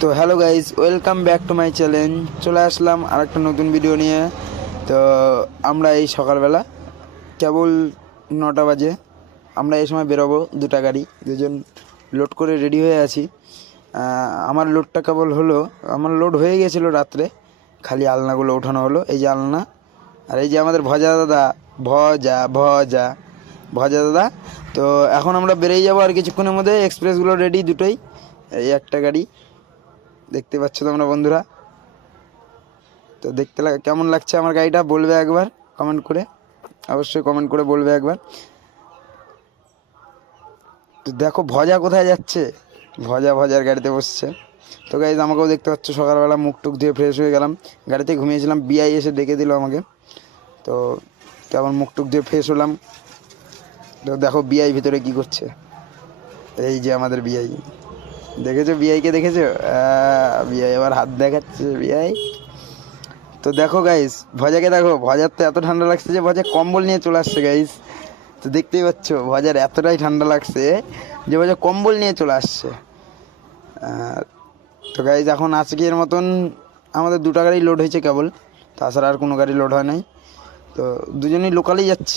তো hello guys, welcome back to my channel. চলে আসলাম আর একটা নতুন ভিডিও নিয়ে। তো আমরা এই সকালবেলা কেবল 9টা বাজে আমরা এই সময় বেরোবো, দুটা গাড়ি, দুজন লোড করে রেডি হয়ে আছি। আমার লোডটা কেবল হলো, আমার লোড হয়ে গিয়েছিলো রাত্রে, খালি আলনাগুলো ওঠানো হলো। এই যে আলনা, আর এই যে আমাদের ভজা দাদা, ভজা ভজা ভজা দাদা। তো এখন আমরা বেরিয়ে যাবো আর কিছুক্ষণের মধ্যে। এক্সপ্রেসগুলো রেডি দুটোই, এই একটা গাড়ি দেখতে পাচ্ছ তোমরা বন্ধুরা। তো দেখতে কেমন লাগছে আমার গাড়িটা বলবে একবার কমেন্ট করে, অবশ্যই কমেন্ট করে বলবে একবার। তো দেখো ভজা কোথায় যাচ্ছে, ভজার গাড়িতে বসছে। তো গাইজ আমাকেও দেখতে পাচ্ছ, সকালবেলা মুখ টুক দিয়ে ফ্রেশ হয়ে গেলাম, গাড়িতে ঘুমিয়েছিলাম, বিআই এসে ডেকে দিল আমাকে। তো কেমন মুখ টুক দিয়ে ফ্রেশ হলাম। তো দেখো বিআই ভিতরে কি করছে, এই যে আমাদের বিআই, দেখেছো বিআইকে, দেখেছো? বিআই আবার হাত দেখাচ্ছে বিআই। তো দেখো গাইস, ভজাকে দেখো, ভজার তো এত ঠান্ডা লাগছে যে ভজা কম্বল নিয়ে চলে আসছে গাইস। তো দেখতেই পাচ্ছ ভজার এতটাই ঠান্ডা লাগছে যে ভজা কম্বল নিয়ে চলে আসছে। তো গাইস এখন আজকের মতন আমাদের দুটো গাড়ি লোড হয়েছে কেবল, তাছাড়া আর কোনো গাড়ি লোড হয় নাই। তো দুজনেই লোকালেই যাচ্ছে।